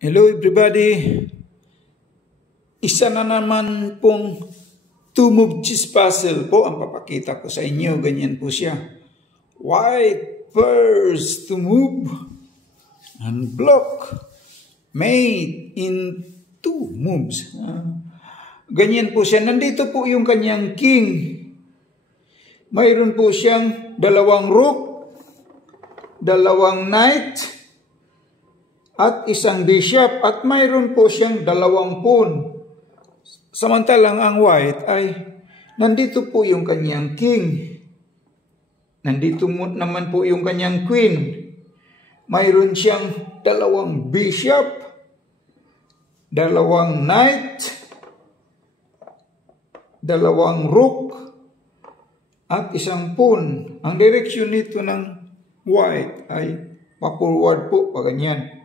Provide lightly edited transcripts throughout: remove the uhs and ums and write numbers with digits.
Hello everybody! Isa na naman pong two-move chess puzzle po ang papakita ko sa inyo. Ganyan po siya. White first to move and block made in two moves. Ganyan po siya. Nandito po yung kanyang king. Mayroon po siyang dalawang rook, dalawang knight, at isang bishop, at mayroon po siyang dalawang pawn. Samantalang ang white ay nandito po yung kanyang king. Nandito naman po yung kanyang queen. Mayroon siyang dalawang bishop, dalawang knight, dalawang rook, at isang pawn. Ang direksyon nito ng white ay pa-forward po, pa ganyan.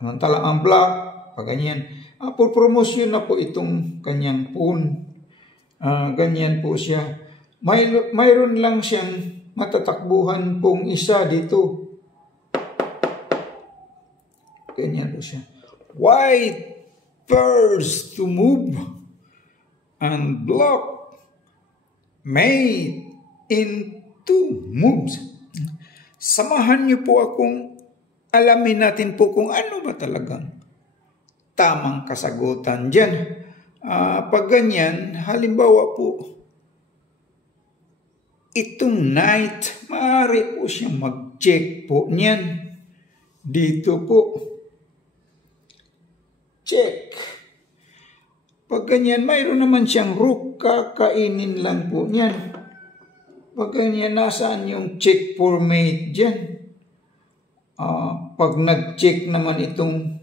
Samantalang ang black, pa ganyan. For promotion na po itong kanyang pawn. Ganyan po siya. Mayroon lang siyang matatakbuhan pong isa dito. Ganyan po siya. White first to move and block made in two moves. Samahan niyo po akong alamin natin po kung ano ba talagang tamang kasagutan dyan. Pag ganyan, halimbawa po, itong knight, maaari po siyang mag-check po niyan. Dito po, check. Pag ganyan, mayroon naman siyang rook, kakainin lang po niyan. Pag ganyan, nasaan yung check for mate dyan? Pag nag-check naman itong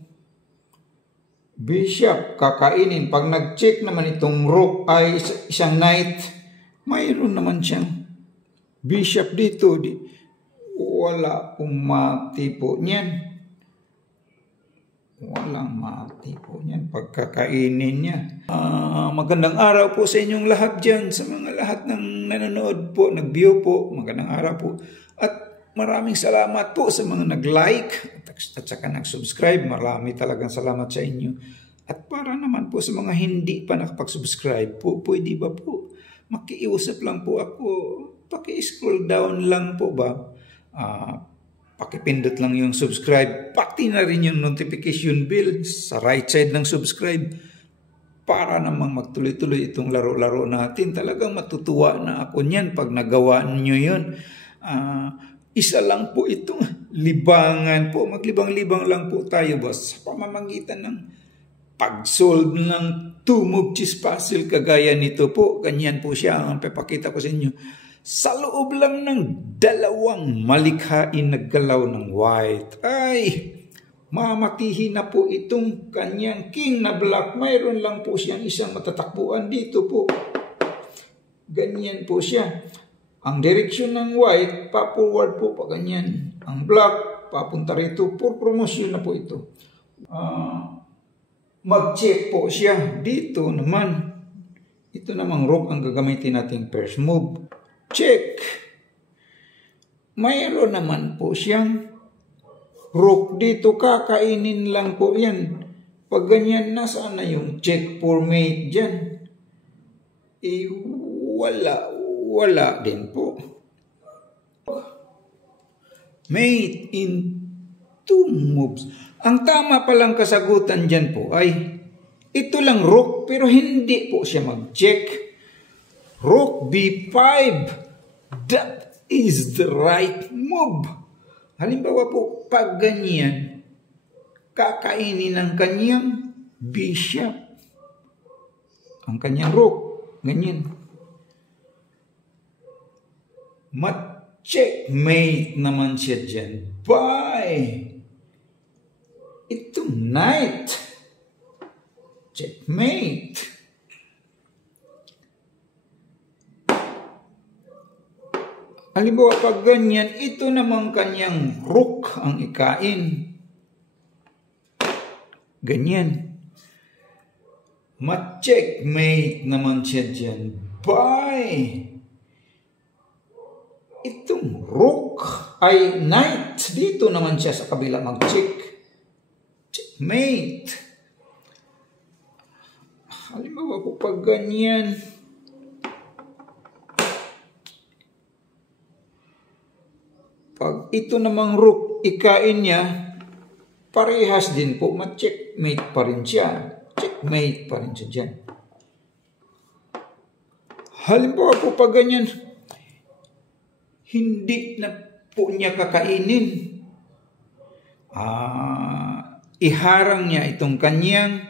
bishop, kakainin. Pag nag-check naman itong rook ay isang knight, mayroon naman siyang bishop dito. Wala pong mati po niyan. Walang mati po niyan pagkakainin niya. Magandang araw po sa inyong lahat dyan, sa mga lahat ng nanonood po, nag-view po. Magandang araw po. At maraming salamat po sa mga nag-like at saka nag-subscribe. Marami talagang salamat sa inyo. At para naman po sa mga hindi pa nakapag-subscribe po, pwede ba po makiusap lang po ako, paki-scroll down lang po ba? Pakipindot lang yung subscribe, pati na rin yung notification bell sa right side ng subscribe para namang magtuloy-tuloy itong laro-laro natin. Talagang matutuwa na ako niyan pag nagawa niyo yun. Isa lang po itong libangan po. Maglibang-libang lang po tayo ba sa pamamagitan ng pag-solve ng two-move chess puzzle kagaya nito po. Ganyan po siya ang papakita ko sa inyo. Sa loob lang ng dalawang malikhain na galaw ng white ay mamatihin na po itong kanyang king na black. Mayroon lang po siyang isang matatakbuhan dito po. Ganyan po siya. Ang direksyon ng white, pa-forward po, pa ganyan. Ang black, papunta rito. For promotion na po ito. Mag-check po siya. Dito naman, ito namang rook ang gagamitin nating first move. Check. Mayroon naman po siyang rook dito. Kakainin lang po yan. Pag ganyan, nasaan na yung check for mate dyan? Wala din po. Made in two moves. Ang tama palang kasagutan dyan po ay ito lang rook pero hindi po siya mag-check. Rook b5. That is the right move. Halimbawa po, pag ganyan, kakainin ng kanyang bishop. Ang kanyang rook. Ganyan. Checkmate naman siya dyan. Bye! Ito knight. Checkmate. Halimbawa pag ganyan, ito namang kanyang rook ang ikain. Ganyan. Checkmate naman siya dyan. Bye! itong rook ay knight, dito naman siya sa kabila mag-check. Checkmate. Halimbawa po pag ganyan, pag ito namang rook, ikain niya, parehas din po, ma-checkmate pa rin siya. Checkmate pa rin siya dyan. Halimbawa po pag ganyan, hindi na po niya kakainin. Iharang niya itong kanyang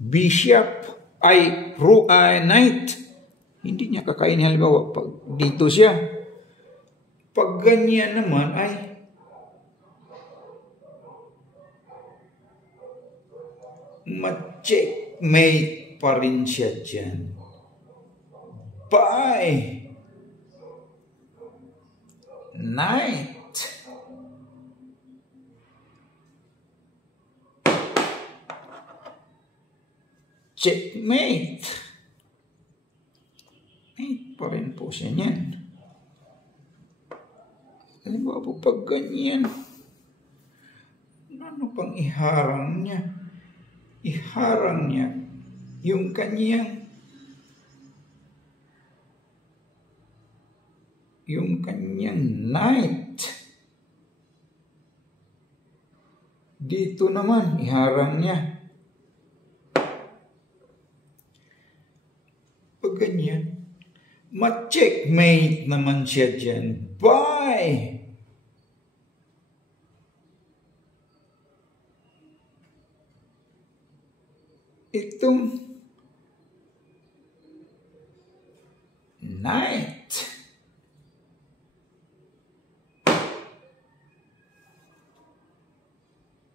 bishop ay knight. Hindi niya kakainin. Halimbawa, pag dito siya. Pag ganyan naman ay ma-checkmate pa rin siya dyan. Bye! Knight. Checkmate. Mate pa rin po siya niyan. Halimbawa po pag ganyan, ano pang iharang niya? Iharang niya yung kanyang knight. Dito naman, iharang niya. Pag ganyan, ma-checkmate naman siya dyan. Bye! Itong knight.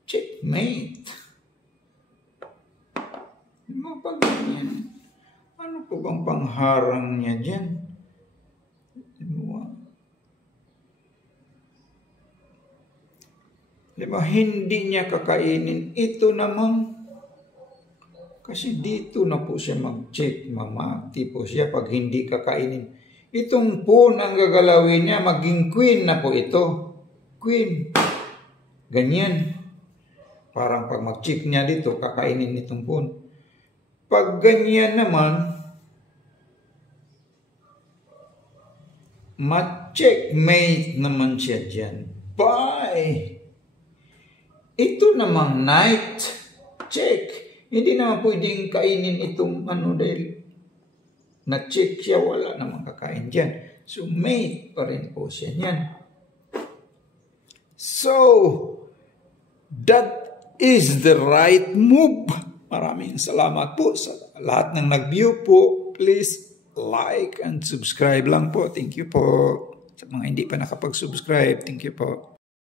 Checkmate. Pag ganyan, ano po bang pangharang niya dyan? Diba, hindi niya kakainin. Ito namang, kasi dito na po siya mag-check, mamati po siya pag hindi kakainin. Itong pawn ang gagalawin niya, maging queen na po ito. Queen. Ganyan. Parang pag mag-check niya dito, kakainin itong pawn. Pag ganyan naman, ma-checkmate naman siya dyan. Bye! Ito namang knight, check. Hindi naman pwedeng kainin itong dahil na-check siya, wala namang kakain dyan. So, mate pa rin po siya niyan. So, that is the right move. Maraming salamat po sa lahat ng nag-view po. Please like and subscribe lang po. Thank you po. Sa mga hindi pa nakapag-subscribe, thank you po.